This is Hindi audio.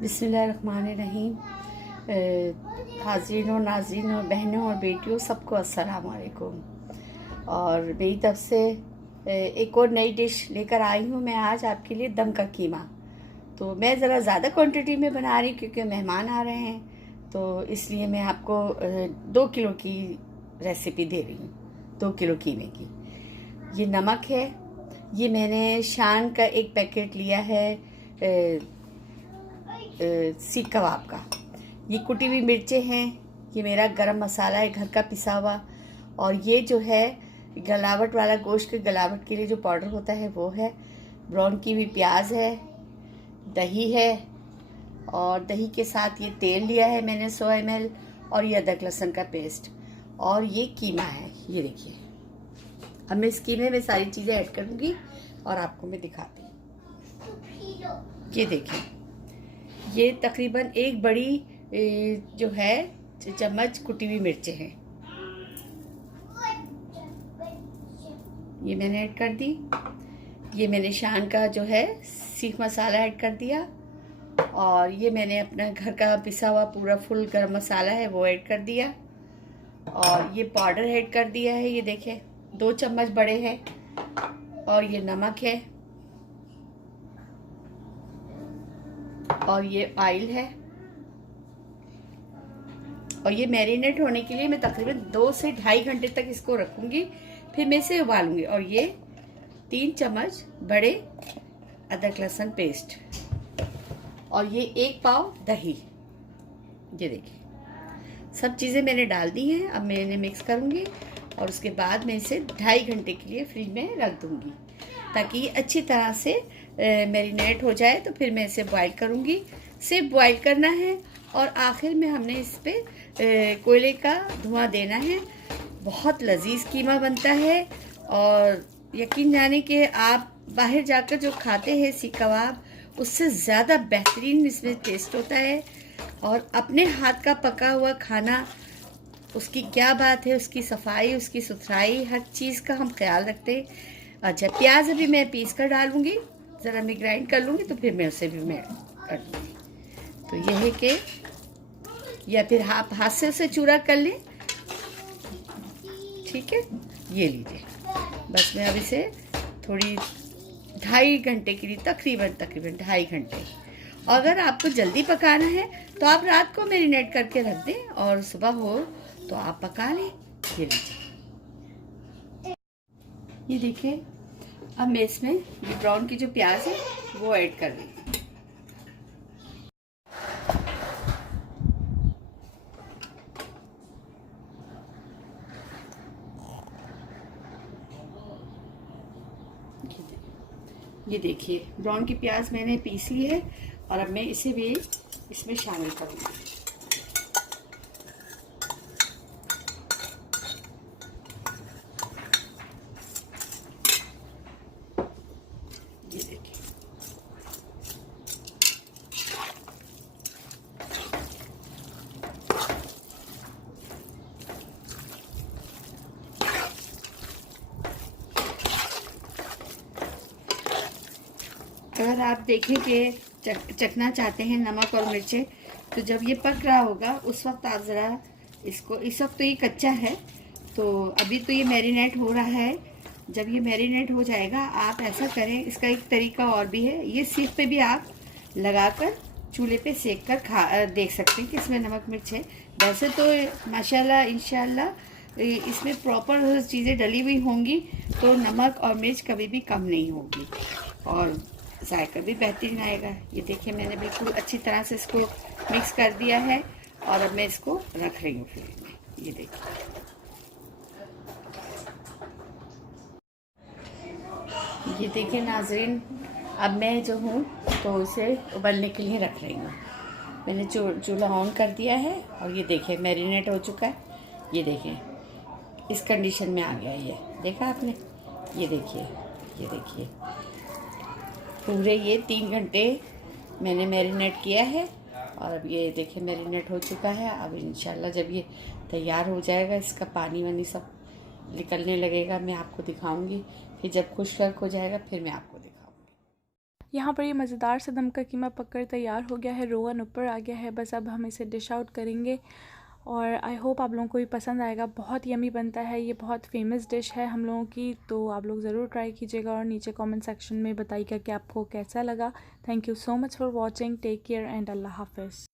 बिस्मिल्लाहिर्रहमानिर्रहीम। हाज़रीन और नाज़रीन और बहनों और बेटियों सबको अस्सलाम वालेकुम। और मेरी तरफ से एक और नई डिश लेकर आई हूँ मैं आज आपके लिए, दम का कीमा। तो मैं ज़रा ज़्यादा क्वांटिटी में बना रही हूँ क्योंकि मेहमान आ रहे हैं, तो इसलिए मैं आपको 2 किलो की रेसिपी दे रही हूँ, 2 किलो कीमे की। ये नमक है, ये मैंने शान का एक पैकेट लिया है सीख कबाब का। ये कुटी हुई मिर्चें हैं, ये मेरा गरम मसाला है घर का पिसा हुआ, और ये जो है गलावट वाला गोश्त के गलावट के लिए जो पाउडर होता है वो है। ब्राउन की हुई प्याज है, दही है, और दही के साथ ये तेल लिया है मैंने 100 ml, और ये अदरक लहसुन का पेस्ट, और ये कीमा है। ये देखिए, अब मैं इस कीमे में सारी चीज़ें ऐड करूँगी और आपको मैं दिखाती हूँ। ये देखिए, ये तकरीबन एक बड़ी जो है चम्मच कुटी हुई मिर्चें हैं, ये मैंने ऐड कर दी। ये मैंने शान का जो है सीख मसाला ऐड कर दिया, और ये मैंने अपना घर का पिसा हुआ पूरा फुल गरम मसाला है वो ऐड कर दिया, और ये पाउडर ऐड कर दिया है। ये देखें 2 चम्मच बड़े हैं, और ये नमक है, और ये ऑयल है, और ये मैरिनेट होने के लिए मैं तकरीबन 2 से 2.5 घंटे तक इसको रखूंगी, फिर मैं इसे उबालूंगी। और ये 3 चम्मच बड़े अदरक लहसुन पेस्ट, और ये 1 पाव दही। ये देखिए सब चीज़ें मैंने डाल दी हैं। अब मैं इन्हें मिक्स करूंगी, और उसके बाद मैं इसे 2.5 घंटे के लिए फ्रिज में रख दूंगी ताकि ये अच्छी तरह से मैरिनेट हो जाए। तो फिर मैं इसे बॉईल करूंगी, सिर्फ बॉईल करना है, और आखिर में हमने इस पे कोयले का धुआं देना है। बहुत लजीज कीमा बनता है, और यकीन जाने कि आप बाहर जाकर जो खाते हैं सीख कबाब, उससे ज़्यादा बेहतरीन इसमें टेस्ट होता है। और अपने हाथ का पका हुआ खाना, उसकी क्या बात है, उसकी सफाई, उसकी सुथराई, हर चीज़ का हम ख्याल रखते हैं। अच्छा, प्याज अभी मैं पीस कर डालूंगी, ज़रा मैं ग्राइंड कर लूँगी, तो फिर मैं उसे भी मैं कर दूँगी। तो यह है कि, या फिर आप हाथ से उसे चूरा कर लें, ठीक है। ये लीजिए, बस मैं अब इसे थोड़ी 2.5 घंटे के लिए, तकरीबन 2.5 घंटे। अगर आपको जल्दी पकाना है तो आप रात को मैरिनेट करके रख दें, और सुबह हो तो आप पका लें। ये लीजिए, ये देखिए, अब मैं इसमें ये ब्राउन की जो प्याज है वो ऐड कर रही हूँ। ये देखिए, ब्राउन की प्याज मैंने पीस ली है, और अब मैं इसे भी इसमें शामिल करूँगी। ये देखिए, अगर आप देखें कि चखना चाहते हैं नमक और मिर्चें, तो जब ये पक रहा होगा उस वक्त आप ज़रा इसको, इस वक्त तो ये कच्चा है, तो अभी तो ये मैरिनेट हो रहा है। जब ये मैरिनेट हो जाएगा आप ऐसा करें, इसका एक तरीका और भी है, ये सीख पे भी आप लगाकर चूल्हे पे सेक कर देख सकते हैं कि इसमें नमक मिर्च है। वैसे तो माशाल्लाह इंशाल्लाह इसमें प्रॉपर चीज़ें डली हुई होंगी, तो नमक और मिर्च कभी भी कम नहीं होगी, और जायका भी बेहतरीन आएगा। ये देखिए, मैंने बिल्कुल अच्छी तरह से इसको मिक्स कर दिया है, और अब मैं इसको रख रही हूँ फ्रिज में। ये देखिए, ये देखिए नाजरीन, अब मैं जो हूँ तो इसे उबलने के लिए रख रही हूँ। मैंने चूल्हा ऑन कर दिया है, और ये देखिए मैरिनेट हो चुका है। ये देखिए इस कंडीशन में आ गया, ये देखा आपने। ये देखिए, ये देखिए, पूरे ये 3 घंटे मैंने मैरिनेट किया है, और अब ये देखिए मैरिनेट हो चुका है। अब इंशाल्लाह जब ये तैयार हो जाएगा, इसका पानी वानी सब निकलने लगेगा, मैं आपको दिखाऊंगी। फिर जब खुश्क हो जाएगा फिर मैं आपको दिखाऊंगी। यहाँ पर ये मज़ेदार सा दम का कीमा पककर तैयार हो गया है, रोगन ऊपर आ गया है। बस अब हम इसे डिश आउट करेंगे और आई होप आप लोगों को भी पसंद आएगा। बहुत यमी बनता है, ये बहुत फेमस डिश है हम लोगों की, तो आप लोग ज़रूर ट्राई कीजिएगा और नीचे कमेंट सेक्शन में बताइएगा कि आपको कैसा लगा। Thank you so much for watching. Take care and अल्लाह हाफिज़।